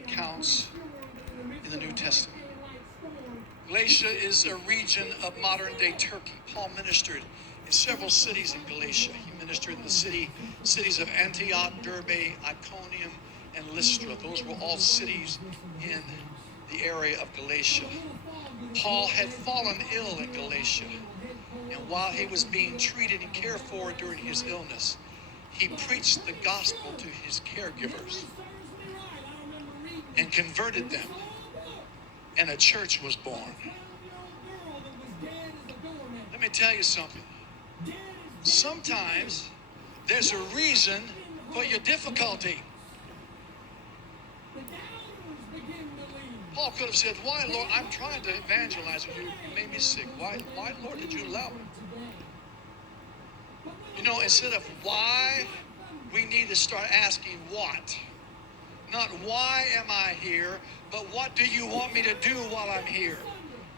accounts in the New Testament. Galatia is a region of modern-day Turkey. Paul ministered in several cities in Galatia. He ministered in the cities of Antioch, Derbe, Iconium, and Lystra. Those were all cities in the area of Galatia. Paul had fallen ill in Galatia, and while he was being treated and cared for during his illness, he preached the gospel to his caregivers and converted them, and a church was born. Let me tell you something. Sometimes there's a reason for your difficulty. Paul could have said, why, Lord, I'm trying to evangelize you. You made me sick. Why, Lord, did you allow it? You know, instead of why, we need to start asking what. Not why am I here, but what do you want me to do while I'm here?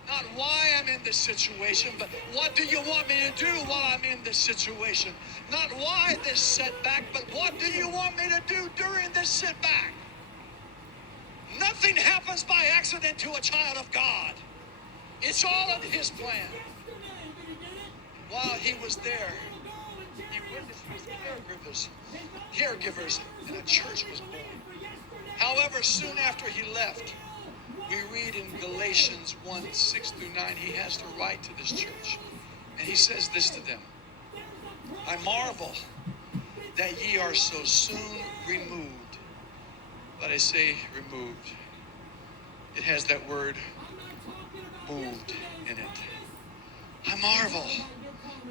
Not why I'm in this situation, but what do you want me to do while I'm in this situation? Not why this setback, but what do you want me to do during this setback? Nothing happens by accident to a child of God. It's all in His plan. While he was there, he witnessed his caregivers, and a church was born. However, soon after he left, we read in Galatians 1:6-9, he has to write to this church. And he says this to them: I marvel that ye are so soon removed. But I say removed. It has that word moved in it. I marvel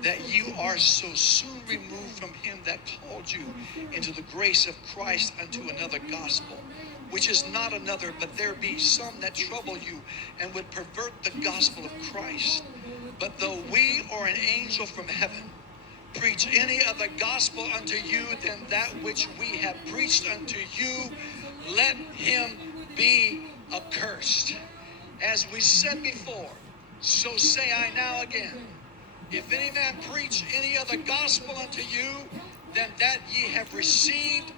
that you are so soon removed from him that called you into the grace of Christ unto another gospel, which is not another, but there be some that trouble you and would pervert the gospel of Christ. But though we or an angel from heaven preach any other gospel unto you than that which we have preached unto you, let him be accursed. As we said before, so say I now again, if any man preach any other gospel unto you than that ye have received,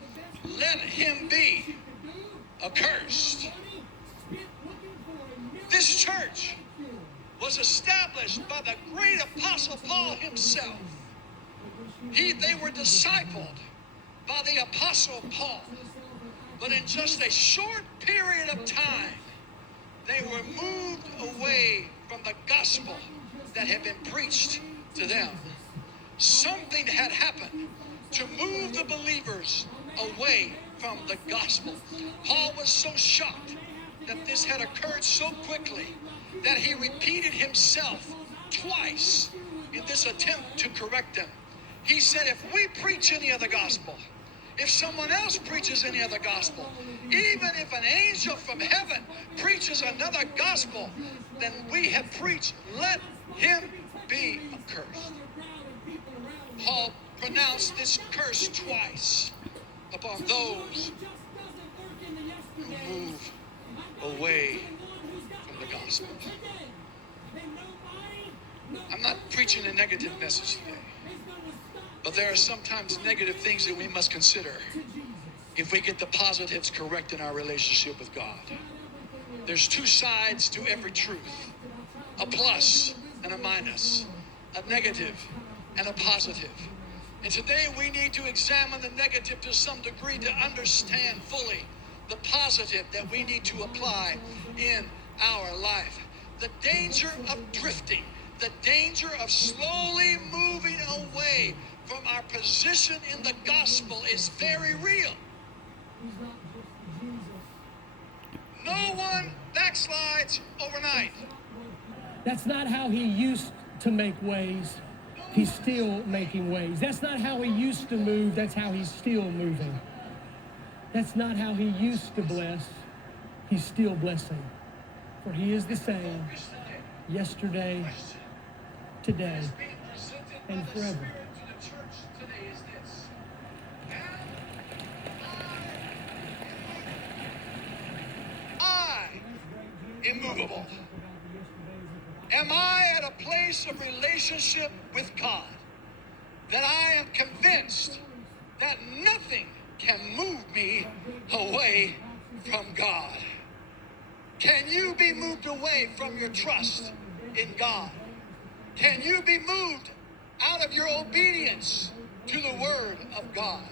let him be accursed. This church was established by the great apostle Paul himself. They were discipled by the apostle Paul. But in just a short period of time, they were moved away from the gospel that had been preached to them. Something had happened to move the believers away from the gospel. Paul was so shocked that this had occurred so quickly that he repeated himself twice in this attempt to correct them. He said, if we preach any other gospel, if someone else preaches any other gospel, even if an angel from heaven preaches another gospel than we have preached, let him be accursed. Paul pronounced this curse twice upon those who move away from the gospel. I'm not preaching a negative message today, but there are sometimes negative things that we must consider if we get the positives correct in our relationship with God. There's two sides to every truth, a plus and a minus, a negative and a positive. And today we need to examine the negative to some degree to understand fully the positive that we need to apply in our life. The danger of drifting, the danger of slowly moving away from our position in the gospel is very real. No one backslides overnight. That's not how he used to make ways. He's still making ways. That's not how he used to move. That's how he's still moving. That's not how he used to bless. He's still blessing. For he is the same yesterday, today, and forever. Immovable. Am I at a place of relationship with God that I am convinced that nothing can move me away from God? Can you be moved away from your trust in God? Can you be moved out of your obedience to the Word of God?